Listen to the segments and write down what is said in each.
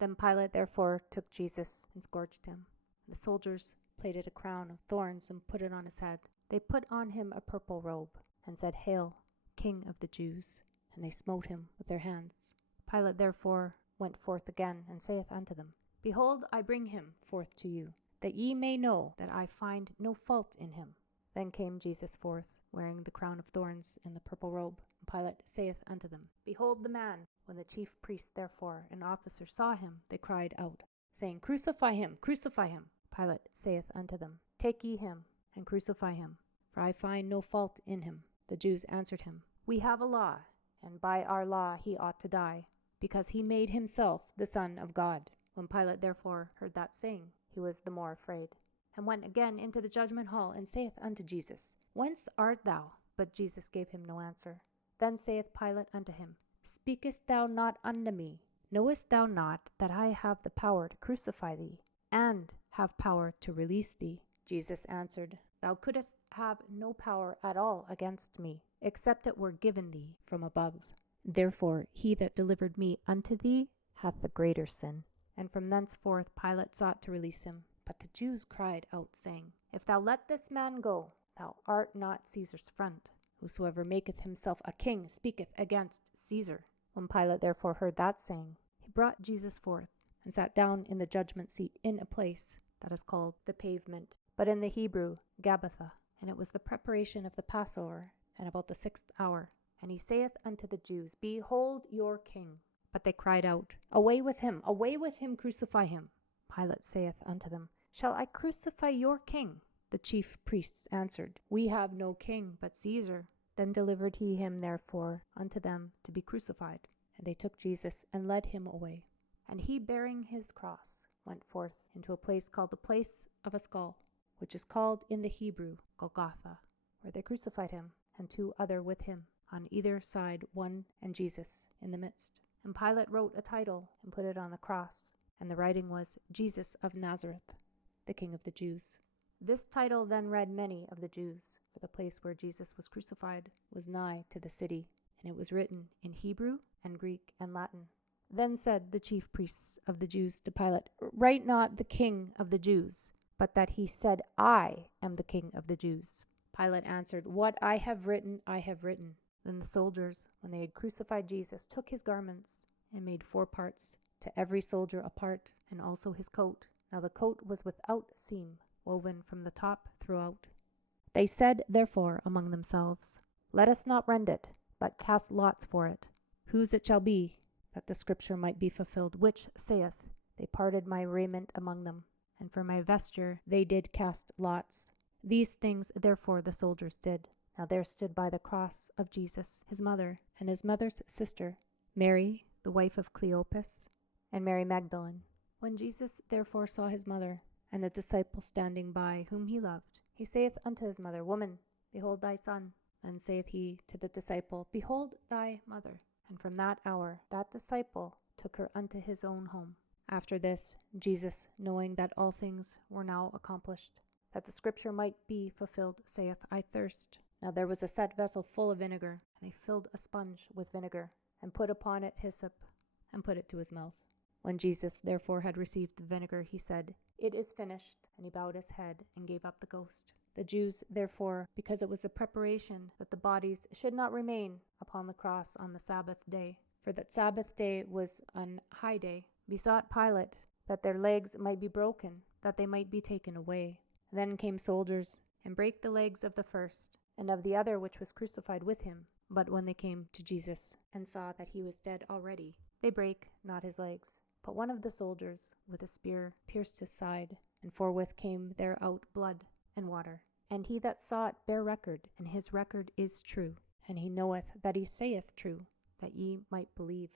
Then Pilate therefore took Jesus and scourged him. The soldiers plaited a crown of thorns and put it on his head. They put on him a purple robe, and said, Hail, King of the Jews! And they smote him with their hands. Pilate therefore went forth again, and saith unto them, Behold, I bring him forth to you, that ye may know that I find no fault in him. Then came Jesus forth, wearing the crown of thorns and the purple robe. And Pilate saith unto them, Behold the man! When the chief priests therefore and officers saw him, they cried out, saying, Crucify him! Crucify him! Pilate saith unto them, Take ye him, and crucify him, for I find no fault in him. The Jews answered him, We have a law, and by our law he ought to die, because he made himself the Son of God. When Pilate therefore heard that saying, he was the more afraid, and went again into the judgment hall, and saith unto Jesus, Whence art thou? But Jesus gave him no answer. Then saith Pilate unto him, Speakest thou not unto me? Knowest thou not that I have the power to crucify thee, and have power to release thee? Jesus answered, Thou couldst have no power at all against me, except it were given thee from above. Therefore he that delivered me unto thee hath the greater sin. And from thenceforth Pilate sought to release him. But the Jews cried out, saying, If thou let this man go, thou art not Caesar's friend. Whosoever maketh himself a king speaketh against Caesar. When Pilate therefore heard that saying, he brought Jesus forth, and sat down in the judgment seat in a place that is called the Pavement, but in the Hebrew, Gabbatha. And it was the preparation of the Passover, and about the 6th hour. And he saith unto the Jews, Behold your king. But they cried out, Away with him! Away with him! Crucify him! Pilate saith unto them, Shall I crucify your king? The chief priests answered, We have no king but Caesar. Then delivered he him therefore unto them to be crucified. And they took Jesus and led him away. And he, bearing his cross, went forth into a place called the place of a skull, which is called in the Hebrew Golgotha, where they crucified him, and 2 other with him, on either side one, and Jesus in the midst. And Pilate wrote a title, and put it on the cross, and the writing was, Jesus of Nazareth, the King of the Jews. This title then read many of the Jews, for the place where Jesus was crucified was nigh to the city, and it was written in Hebrew and Greek and Latin. Then said the chief priests of the Jews to Pilate, Write not the King of the Jews, but that he said, I am the King of the Jews. Pilate answered, What I have written, I have written. Then the soldiers, when they had crucified Jesus, took his garments, and made 4 parts, to every soldier a part, and also his coat. Now the coat was without seam, woven from the top throughout. They said therefore among themselves, Let us not rend it, but cast lots for it, whose it shall be, that the scripture might be fulfilled, which saith, They parted my raiment among them, and for my vesture they did cast lots. These things therefore the soldiers did. Now there stood by the cross of Jesus his mother, and his mother's sister, Mary, the wife of Cleopas, and Mary Magdalene. When Jesus therefore saw his mother, and the disciple standing by, whom he loved, he saith unto his mother, Woman, behold thy son. Then saith he to the disciple, Behold thy mother. And from that hour that disciple took her unto his own home. After this, Jesus, knowing that all things were now accomplished, that the scripture might be fulfilled, saith, I thirst. Now there was a set vessel full of vinegar, and they filled a sponge with vinegar, and put upon it hyssop, and put it to his mouth. When Jesus therefore had received the vinegar, he said, It is finished. And he bowed his head, and gave up the ghost. The Jews therefore, because it was the preparation that the bodies should not remain upon the cross on the Sabbath day, for that Sabbath day was an high day, besought Pilate that their legs might be broken, that they might be taken away. Then came soldiers, and brake the legs of the first, and of the other which was crucified with him. But when they came to Jesus, and saw that he was dead already, they brake not his legs. But one of the soldiers with a spear pierced his side, and forthwith came there out blood and water. And he that saw it bare record, and his record is true. And he knoweth that he saith true, that ye might believe.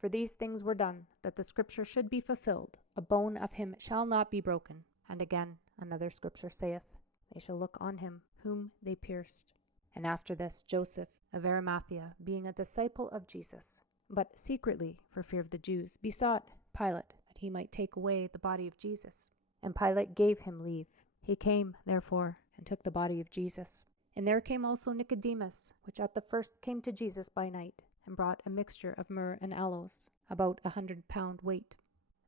For these things were done, that the scripture should be fulfilled, A bone of him shall not be broken. And again another scripture saith, They shall look on him whom they pierced. And after this Joseph of Arimathea, being a disciple of Jesus, but secretly for fear of the Jews, besought Pilate that he might take away the body of Jesus. And Pilate gave him leave. He came, therefore, and took the body of Jesus. And there came also Nicodemus, which at the first came to Jesus by night, and brought a mixture of myrrh and aloes, about 100 pound weight.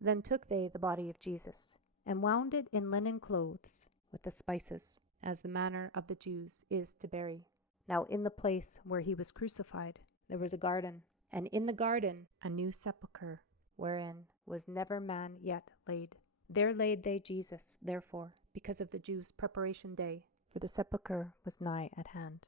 Then took they the body of Jesus, and wound it in linen clothes with the spices, as the manner of the Jews is to bury. Now in the place where he was crucified there was a garden, and in the garden a new sepulchre, wherein was never man yet laid. There laid they Jesus, therefore, because of the Jews' preparation day, for the sepulchre was nigh at hand.